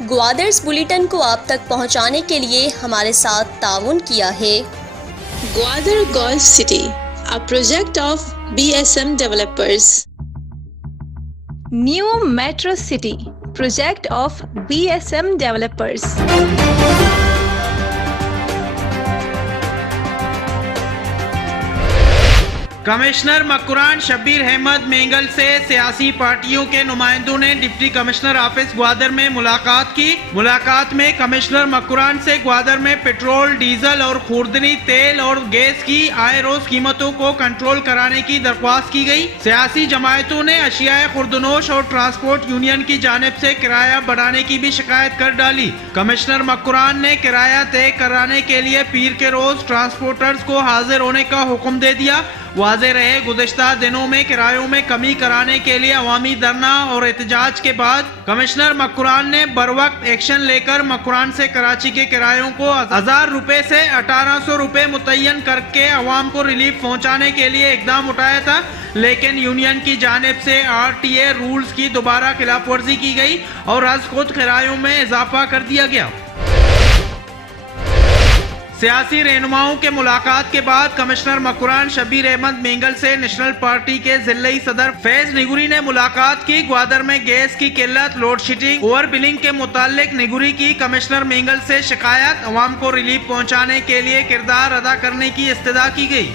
ग्वादर्स bulletin को आप तक पहुंचाने के लिए हमारे साथ ताउन किया है Gwadar golf city, a project of BSM developers. New Metro City, project of BSM developers. Commissioner Makran Shabbir Ahmed Mengal से सियासी पार्टियों के नुमाइंदों ने डिप्टी कमिश्नर ऑफिस ग्वादर में मुलाकात की। मुलाकात में कमिश्नर मकुरान से ग्वादर में पेट्रोल, डीजल और खुर्दनी तेल और गैस की आए रोज कीमतों को कंट्रोल कराने की दरख्वास्त की गई। सियासी जमायतों ने अशियाए खुर्दनोश और ट्रांसपोर्ट यूनियन की जानिब से किराया बढ़ाने की भी शिकायत कर डाली। कमिश्नर मकुरान ने किराया तय कराने के लिए पीर के रोज ट्रांसपोर्टर्स को हाजिर होने का हुक्म दे दिया। वाज़ेह रहे गुज़िश्ता दिनों में किरायों में कमी कराने के लिए अवामी धरना और एहतजाज के बाद कमिश्नर मकुरान ने बरवक्त एक्शन लेकर मकुरान से कराची के किरायों को 1000 रुपए से 1800 रुपए मुतय्यन करके अवाम को रिलीफ पहुंचाने के लिए इकदाम उठाया था, लेकिन यूनियन की जानिब से RTA रूल्स की दोबारा खिलाफ वर्जी की गई और आज खुद किरायों में इजाफा कर दिया गया। सियासी रहनुमाओं के मुलाकात के बाद कमिश्नर मकुरान शब्बीर अहमद मेंगल से नेशनल पार्टी के जिले सदर फैज निगुरी ने मुलाकात की। ग्वादर में गैस की किल्लत, लोड शेडिंग, ओवर बिलिंग के मुतालिक निगुरी की कमिश्नर मेंगल से शिकायत, अवाम को रिलीफ पहुंचाने के लिए किरदार अदा करने की इस्तदा की गई।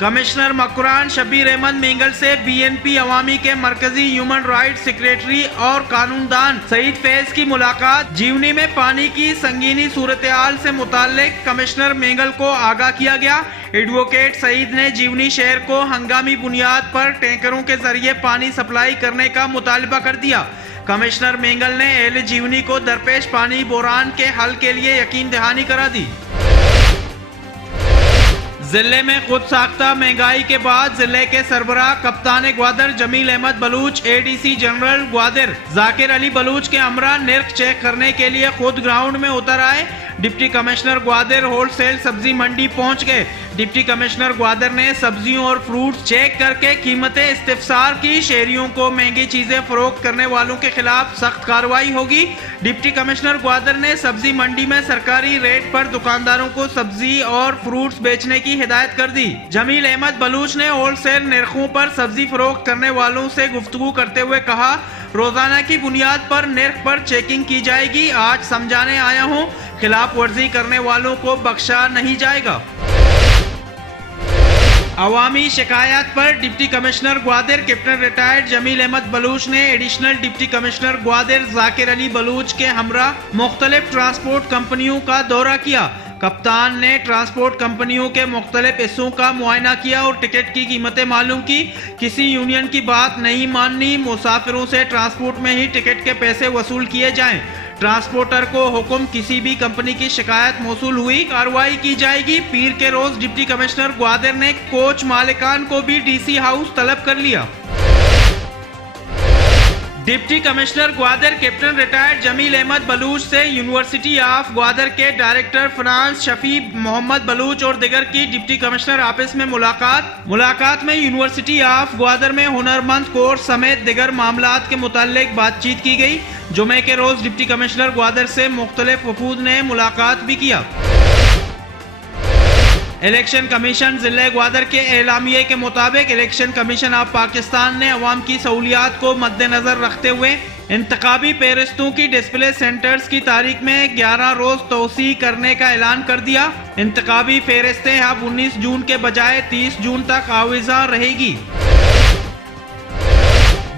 कमिश्नर मकुरान शब्बीर अहमद मेंगल से BNP अवामी के मरकजी ह्यूमन राइट सेक्रेटरी और कानूनदान सईद फैज की मुलाकात। जीवनी में पानी की संगीनी सूरत हाल से मुताल्लिक कमिश्नर मेंगल को आगाह किया गया। एडवोकेट सईद ने जीवनी शहर को हंगामी बुनियाद पर टैंकरों के जरिए पानी सप्लाई करने का मुतालबा कर दिया। कमिश्नर मेंगल ने अहले जीवनी को दरपेश पानी बहरान के हल के लिए यकीन दहानी करा दी। जिले में खुद साख्ता महंगाई के बाद जिले के सरबराह कप्तान ग्वादर जमील अहमद बलूच, ADC जनरल ग्वादर जाकिर अली बलूच के हमरा निर्ख चेक करने के लिए खुद ग्राउंड में उतर आए। डिप्टी कमिश्नर ग्वादर होलसेल सब्जी मंडी पहुंच गए। डिप्टी कमिश्नर ग्वादर ने सब्जियों और फ्रूट्स चेक करके कीमतें इस्तिफसार की। शहरियों को महंगी चीजें फरोख्त करने वालों के खिलाफ सख्त कार्रवाई होगी। डिप्टी कमिश्नर ग्वादर ने सब्जी मंडी में सरकारी रेट पर दुकानदारों को सब्जी और फ्रूट्स बेचने की हिदायत कर दी। जमील अहमद बलूच ने होलसेल निर्खों पर सब्जी फरोख्त करने वालों से गुफ्तगू करते हुए कहा, रोजाना की बुनियाद पर निर्ख पर चेकिंग की जाएगी। आज समझाने आया हूँ, खिलाफ वर्जी करने वालों को बख्शा नहीं जाएगा। अवामी शिकायत पर deputy commissioner Gwadar captain retired Jamil Ahmed Baloch ने additional deputy commissioner Gwadar Zakir Ali Baloch के हमरा मुख्तलिफ ट्रांसपोर्ट कंपनियों का दौरा किया। कप्तान ने ट्रांसपोर्ट कंपनियों के मुख्तलिफ हिस्सों का मुआयना किया और टिकट की कीमतें मालूम की। किसी यूनियन की बात नहीं माननी, मुसाफिरों से ट्रांसपोर्ट में ही टिकट के पैसे वसूल किए जाएं। ट्रांसपोर्टर को हुक्म, किसी भी कंपनी की शिकायत मौसूल हुई कार्रवाई की जाएगी। पीर के रोज डिप्टी कमिश्नर ग्वादर ने कोच मालिकान को भी DC हाउस तलब कर लिया। Deputy commissioner Gwadar captain retired Jamil Ahmed Baloch से यूनिवर्सिटी ऑफ ग्वादर के डायरेक्टर फाइनेंस शफी मोहम्मद बलूच और दिगर की डिप्टी कमिश्नर ऑफिस में मुलाकात में यूनिवर्सिटी ऑफ ग्वादर में हुनरमंद कोर्स समेत दिगर मामलात के मुताल्लिक बातचीत की गई। जुमे के रोज डिप्टी कमिश्नर ग्वादर से मुख्तलिफ वफूद ने मुलाकात भी किया। इलेक्शन कमीशन जिले ग्वादर के एलामिये के मुताबिक इलेक्शन कमीशन ऑफ पाकिस्तान ने अवाम की सहूलियात को मद्देनजर रखते हुए इंतखाबी फेहरिस्तों की डिस्प्ले सेंटर्स की तारीख में 11 रोज तोसी करने का ऐलान कर दिया। इंतखाबी फेहरिस्तें अब 19 जून के बजाय 30 जून तक आविजा रहेगी।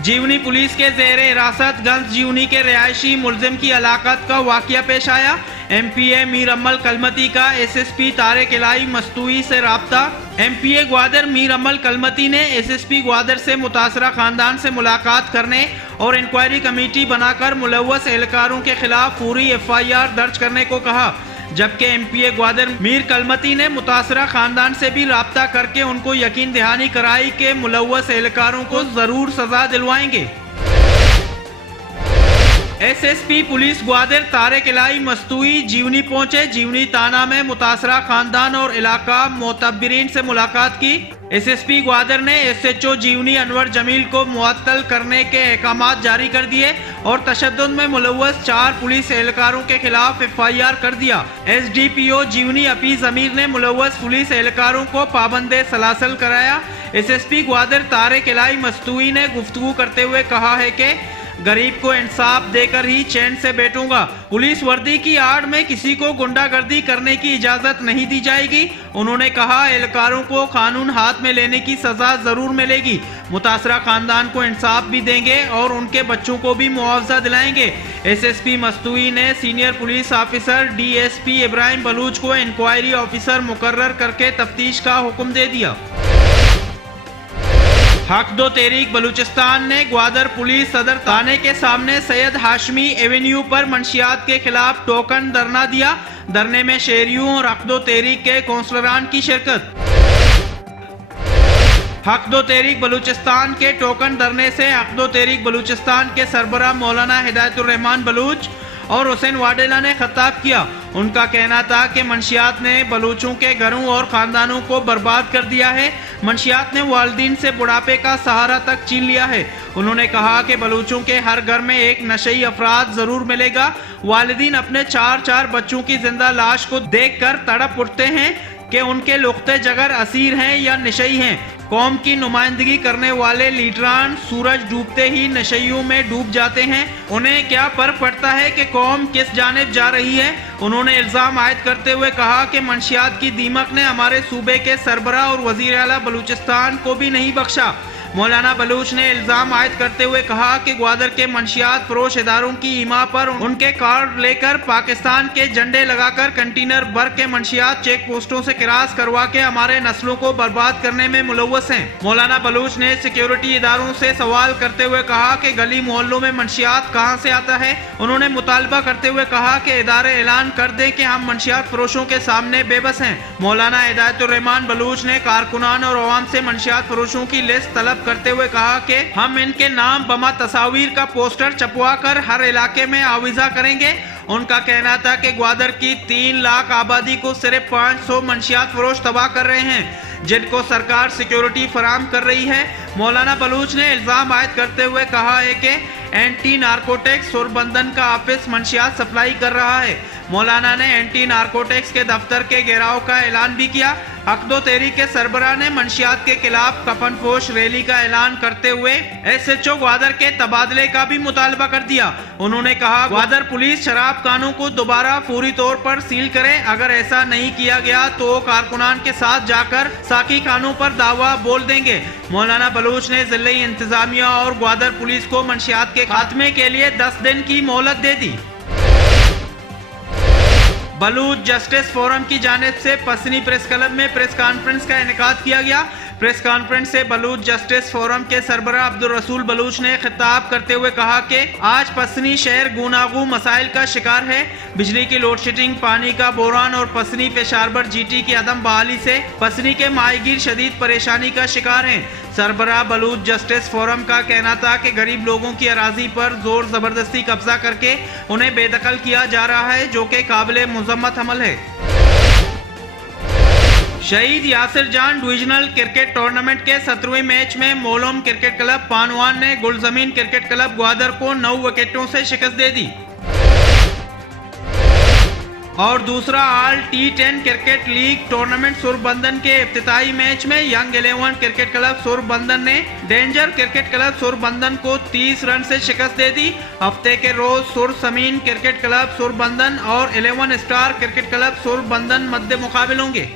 जीवनी पुलिस के जेर हिरासत गंज जीवनी के रिहायशी मुलजिम की हलाकत का वाकया पेश आया। MPA मीर अमल कलमती का SSP तारिक इलाही मस्तूई से राब्ता। MPA ग्वादर मीर अमल कलमती ने SSP ग्वादर से मुतासरा खानदान से मुलाकात करने और इंक्वायरी कमेटी बनाकर मुलव्वस एहलकारों के खिलाफ फौरी FIR दर्ज करने को कहा, जबकि MPA ग्वादर मीर कलमती ने मुतासरा खानदान से भी राब्ता करके उनको यकीन दहानी कराई कि मुलव्वस एहलकारों को जरूर सजा दिलवाएंगे। एसएसपी पुलिस ग्वादर तारिक इलाई मस्तूई जीवनी पहुंचे। जीवनी थाना में मुतासरा खानदान और इलाका मोतबरीन से मुलाकात की। एसएसपी ग्वादर ने एसएचओ जीवनी अनवर जमील को मुअत्तल करने के अहकामात जारी कर दिए और तशद्दुद में मुलव्वस 4 पुलिस एहलकारों के खिलाफ एफआईआर कर दिया। एसडीपीओ जीवनी अपीज अमीर ने मुलव्वस पुलिस एहलकारों को पाबंदे सलासल कराया। एसएसपी ग्वादर तारिक इलाई मस्तूई ने गुफ्तगू करते हुए कहा है कि गरीब को इंसाफ देकर ही चैन से बैठूंगा। पुलिस वर्दी की आड़ में किसी को गुंडागर्दी करने की इजाजत नहीं दी जाएगी। उन्होंने कहा एहलकारों को कानून हाथ में लेने की सजा जरूर मिलेगी। मुतासरा खानदान को इंसाफ भी देंगे और उनके बच्चों को भी मुआवजा दिलाएंगे। एसएसपी मस्तूई ने senior police officer DSP Ibrahim Baloch को इंक्वायरी ऑफिसर मुकर्रर करके तफ्तीश का हुक्म दे दिया। हक दो तहरीक बलूचिस्तान ने ग्वादर पुलिस सदर थाने के सामने सैयद हाशमी एवेन्यू पर मंशियात के खिलाफ टोकन धरना दिया। धरने में शहरियों और हक दो तहरीक के कौंसलरान की शिरकत। हक दो तहरीक बलूचिस्तान के टोकन धरने से हक दो तहरीक बलूचिस्तान के सरबराह मौलाना हिदायतुर रहमान बलूच और हुसैन वाडेला ने खिताब किया। उनका कहना था कि मंशियात ने बलूचों के घरों और खानदानों को बर्बाद कर दिया है। मंशियात ने वालिदीन से बुढ़ापे का सहारा तक छीन लिया है। उन्होंने कहा कि बलूचों के हर घर में एक नशई अफराद जरूर मिलेगा। वालिदीन अपने 4 बच्चों की जिंदा लाश को देखकर तड़प उठते हैं कि उनके लुख्ते जगर असीर हैं या नशई हैं। कौम की नुमाइंदगी करने वाले लीडरान सूरज डूबते ही नशइयों में डूब जाते हैं। उन्हें क्या फर्क पड़ता है कि कौम किस जानिब जा रही है। उन्होंने इल्जाम आयद करते हुए कहा कि मंशियात की दीमक ने हमारे सूबे के सरबराह और वजीर आला बलूचिस्तान को भी नहीं बख्शा। मौलाना बलूच ने इल्जाम आयद करते हुए कहा कि ग्वादर के मंशियात फरोश इदारों की ईमा पर उनके कार्ड लेकर पाकिस्तान के झंडे लगाकर कंटेनर भर के मंशियात चेक पोस्टों से क्रॉस करवा के हमारे नस्लों को बर्बाद करने में मुलव्वस हैं। मौलाना बलूच ने सिक्योरिटी इदारों से सवाल करते हुए कहा कि गली मोहल्लों में मंशियात कहां से आता है। उन्होंने मुतालबा करते हुए कहा कि इदारे ऐलान कर दें कि हम मंशियात फरोशों के सामने बेबस हैं। मौलाना हिदायतुर रहमान बलूच ने कारकुनान और अवाम से मंशियात फरोशों की लिस्ट तलब करते हुए कहा कि हम इनके नाम बमा तस्वीर का पोस्टर छपवा कर हर इलाके में आविजा करेंगे। उनका कहना था कि ग्वादर की 3 लाख आबादी को सिर्फ 500 मंशियात फरोश तबाह कर रहे हैं, जिनको सरकार सिक्योरिटी फराम कर रही है। मौलाना बलूच ने इल्जाम आयद करते हुए कहा है कि एंटी नारकोटिक्स सुरबंदन का ऑफिस मंशियात सप्लाई कर रहा है। मौलाना ने एंटी नारकोटिक्स के दफ्तर के घेराव का ऐलान भी किया। हक दो तहरीक के सरबराह ने मंशियात के खिलाफ कफनपोश रैली का ऐलान करते हुए एसएचओ ग्वादर के तबादले का भी मुतालबा कर दिया। उन्होंने कहा ग्वादर पुलिस शराब खानों को दोबारा फौरी तौर पर सील करे। अगर ऐसा नहीं किया गया तो कारकुनान के साथ जाकर साकी खानों पर दावा बोल देंगे। मौलाना बलूच ने जिले इंतजामिया और ग्वादर पुलिस को मंशियात के खात्मे के लिए 10 दिन की मोहलत दे दी। बलूच जस्टिस फोरम की जानिब से पसनी प्रेस क्लब में प्रेस कॉन्फ्रेंस का इनेकाद किया गया। प्रेस कॉन्फ्रेंस से बलूच जस्टिस फोरम के सरबराह अब्दुल रसूल बलूच ने खिताब करते हुए कहा कि आज पसनी शहर गूनागू मसाइल का शिकार है। बिजली की लोड शेडिंग, पानी का बोरान और पसनी पेशारबर जीटी की अदम बहाली से पसनी के माहीगीर शदीद परेशानी का शिकार हैं। सरबराह बलूच जस्टिस फोरम का कहना था कि गरीब लोगों की अराजी पर जोर जबरदस्ती कब्जा करके उन्हें बेदखल किया जा रहा है, जो कि काबिल मुज़म्मत अमल है। शहीद यासिर जान डिविजनल क्रिकेट टूर्नामेंट के 17वें मैच में मोलम क्रिकेट क्लब पानवान ने गुलजमीन क्रिकेट क्लब ग्वादर को 9 विकेटों से शिकस्त दे दी। और दूसरा all T10 cricket league tournament Surbandan के इफ्तिताई मैच में यंग 11 क्रिकेट क्लब सुरबंदन ने डेंजर क्रिकेट क्लब सुरबंदन को 30 रन से शिकस्त दे दी। हफ्ते के रोज सुरसमीन क्रिकेट क्लब सुरबंदन और 11 स्टार क्रिकेट क्लब सुरबंदन मध्य मुकाबले होंगे।